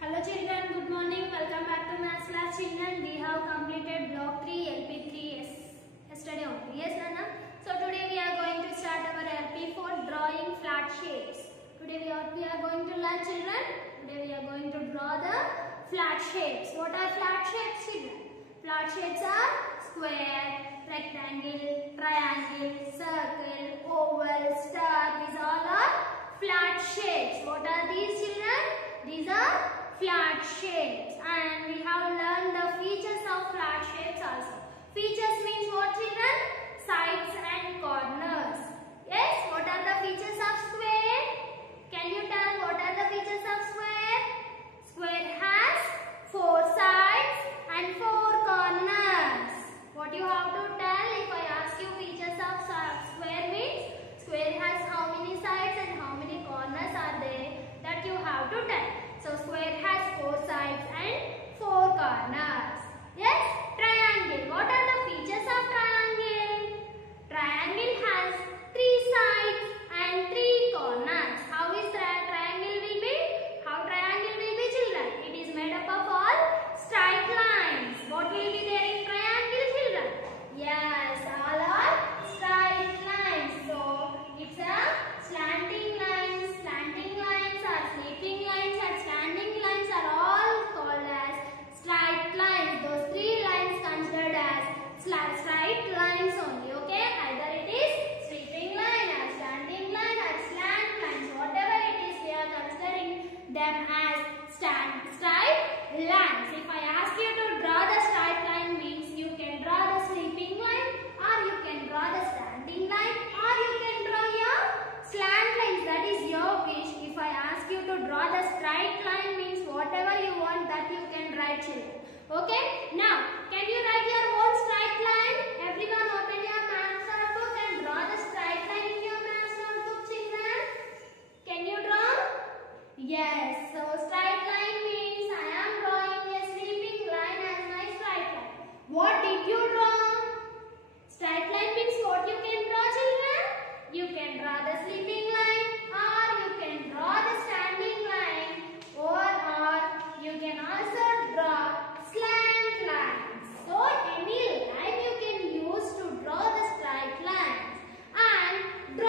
Hello children, good morning. Welcome back to Maths class children. We have completed block 3 LP3 yesterday only. Yes Nana? So today we are going to start our LP4 drawing flat shapes. Today we are going to learn children. Today we are going to draw the flat shapes. What are flat shapes children? Flat shapes are square, rectangle, triangle, circle, oval, star. These all are flat shapes. What are these children? These are flat shapes, and we have learned the features of flat shapes also. Features means what children? Sides and corners. Yes, what are the features of square? Can you tell what are the features of square? Square has 4 sides and 4 corners. What you have to tell if I ask you features of square means? Square has how many sides and how many corners are there? That you have to tell. So square has 4 sides and 4 corners. Yes, triangle. What are the features of triangle? Triangle has 3 sides and 3 corners. How is triangle will be? How triangle will be children? It is made up of all straight lines. What will be there in triangle children? Yes, all are straight lines. So it's a slanting lines. Slanting lines or sleeping lines or standing lines are all called as straight lines. Those 3 lines considered as straight lines only. Okay, either it is sleeping line or standing line or slant lines. Whatever it is, we are considering them as straight lines. If I ask you to draw the straight line means you can draw the sleeping line, or you can draw the standing line, or you can draw your slant lines. That is your wish. If I ask you to draw the straight line means whatever you want, that you can write children. Okay. Now, can you write your own straight line? Everyone open your maths notebook and draw the straight line in your maths notebook children. Can you draw? Yes. So, straight line means I am drawing a sleeping line as my straight line. What did you draw? Straight line means what you can draw children? You can draw the sleeping line, or you can draw the standing line, or you can also draw slant lines. So any line you can use to draw the straight lines. And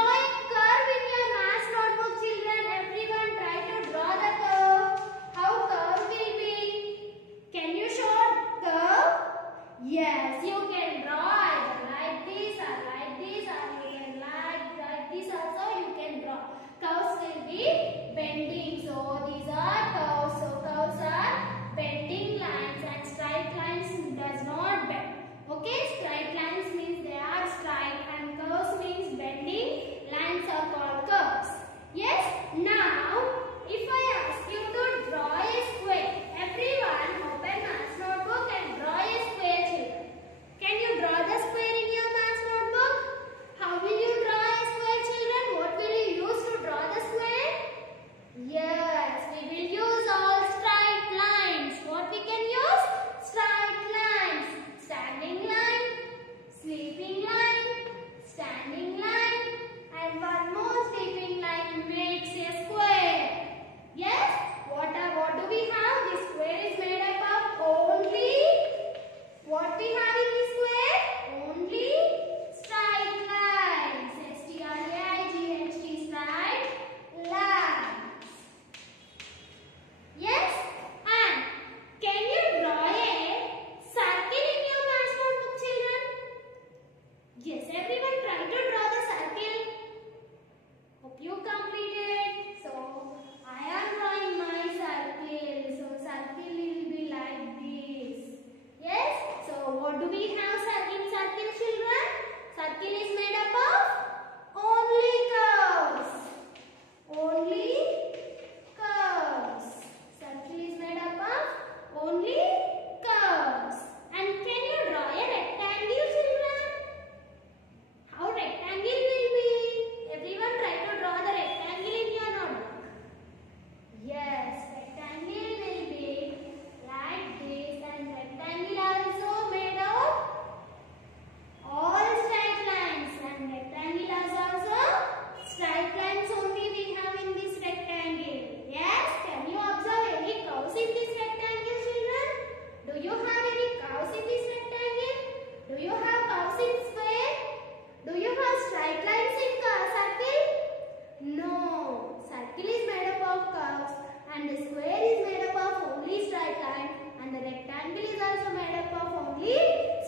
And the square is made up of only straight lines. And the rectangle is also made up of only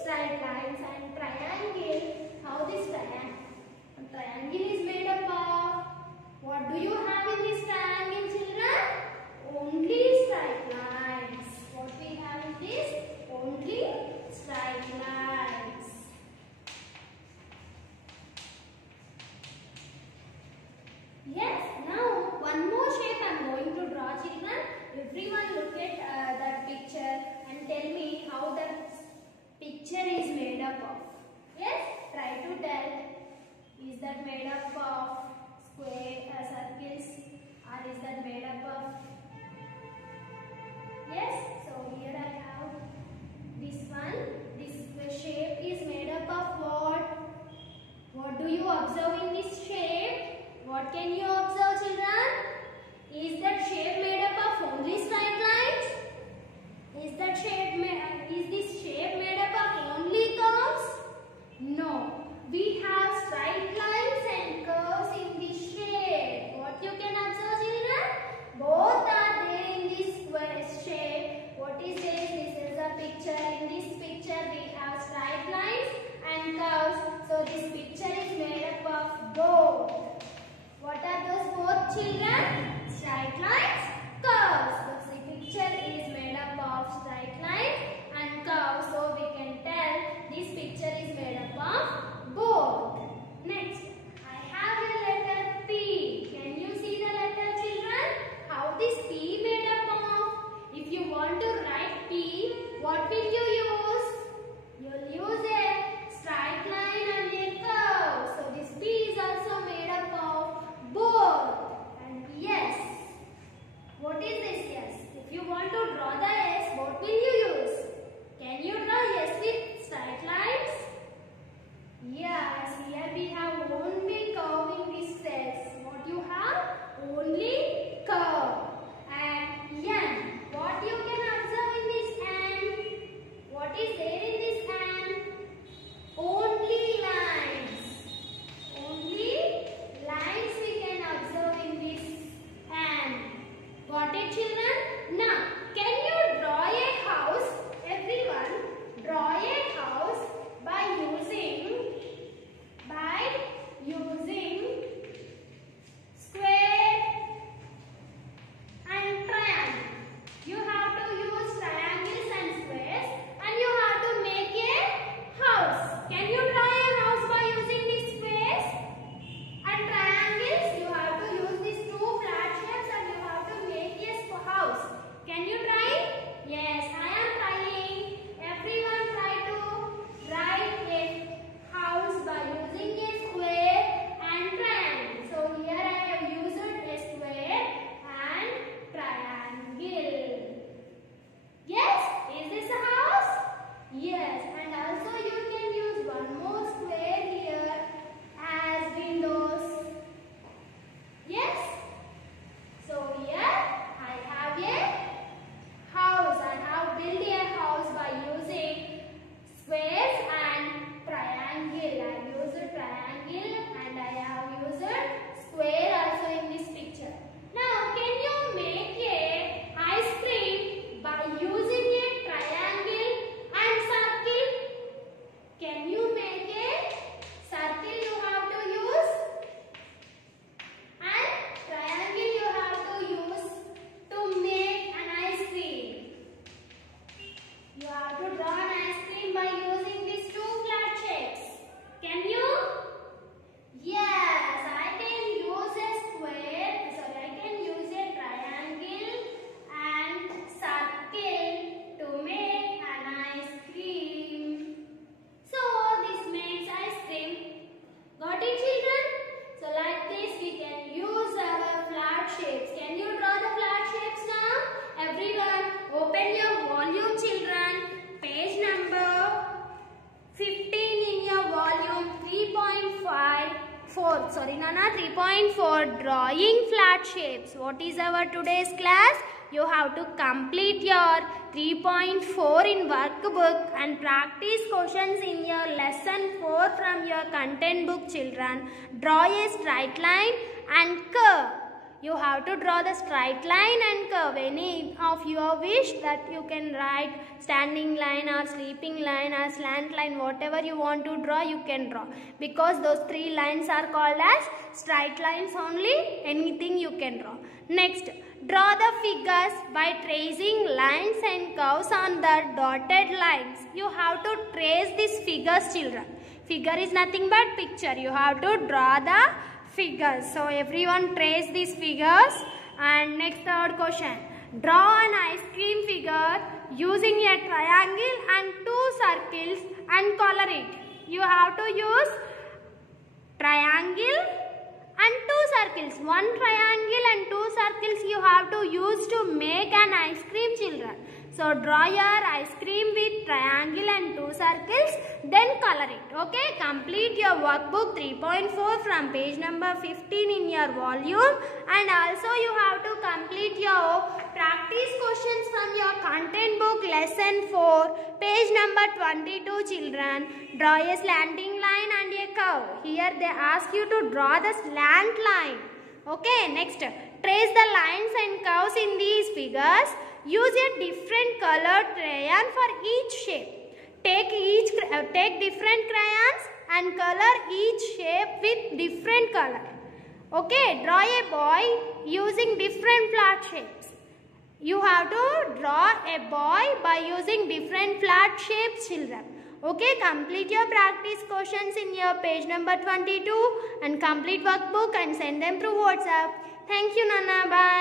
straight lines. And triangle, how this triangle is made up of? What do you have in this triangle, children? Only straight lines. What we have in this? Only straight lines. Yes, now one more shape I am going to draw, children. Everyone look at that picture and tell me how that picture is made up of. Yes, try to tell. Is that made up of square, circles, or is that made up of? Yes, so here I have this one. This shape is made up of what? What do you observe in this shape? What can you observe, children? Is that shape made up of only straight lines? Is this shape made up of only curves? No. We have straight lines and curves in this shape. What you can observe, children? Both are there in this square shape. What is this? This is a picture. In this picture we have straight lines and curves. So this picture is made up of both. What are those both, children? Straight lines, curves. The picture is made up of straight lines and curves. So we can tell this picture is made up of both. Next, I have a letter P. Can you see the letter, children? How this P made up of? If you want to write P, what will you use? You'll use a straight line and a curve. So this P is also made up of both. And yes, what is this yes? If you want to draw the S, what will you use? Can you draw S with straight lines? Yes, here we have only curve in this S. What you have? Only curve. And N. What you can observe in this N? What is there in this N? Only lines. Only lines we can observe in this N. Got it, children? Now, can you draw a house? Everyone, draw a house by using square and triangle. You have to use triangles and squares and you have to make a house. Can you draw a house by using these squares and triangles? You have to use these two flat shapes and you have to make a house. Can you try? Yes, I am trying. Everyone try to write a house by using a square and triangle. So here I have used a square and triangle. Yes, is this a house? Yes, and also you can use one more square here as windows. Yes, so here I have a house. I have built a house by using squares and triangle. I used a triangle and I have used a square also in this picture. Now, can you make a ice cream by using a triangle and circle? Can you make a circle you have to use and triangle you have to use to make an ice cream? You have to draw an ice cream by using these two flat shapes. Can you? Yes, I can use a square. Sorry, I can use a triangle and circle to make an ice cream. So this makes ice cream. Got it, children? So like this we can use our flat shapes. Can you draw the flat shapes now? Everyone, open your volume, children. Page number 15 in your volume 3.4 drawing flat shapes. What is our today's class? You have to complete your 3.4 in workbook and practice questions in your lesson 4 from your content book, children. Draw a straight line and curve. You have to draw the straight line and curve. Any of your wish that you can write standing line or sleeping line or slant line, whatever you want to draw, you can draw. Because those three lines are called as straight lines only. Anything you can draw. Next, draw the figures by tracing lines and curves on the dotted lines. You have to trace these figures, children. Figure is nothing but picture. You have to draw the figures. So everyone trace these figures. And next, third question. Draw an ice cream figure using a triangle and two circles and color it. You have to use triangle and two circles. One triangle and two circles you have to use to make an ice cream, children. So draw your ice cream with triangle and two circles, then color it. Okay, complete your workbook 3.4 from page number 15 in your volume, and also you have to complete your practice questions from your content book lesson 4, page number 22, children. Draw a slanting line and a curve. Here they ask you to draw the slant line. Okay, next, trace the lines and curves in these figures. Use a different colored crayon for each shape. Take different crayons and color each shape with different color. Okay, draw a boy using different flat shapes. You have to draw a boy by using different flat shapes, children. Okay, complete your practice questions in your page number 22 and complete workbook and send them through WhatsApp. Thank you, Nana. Bye.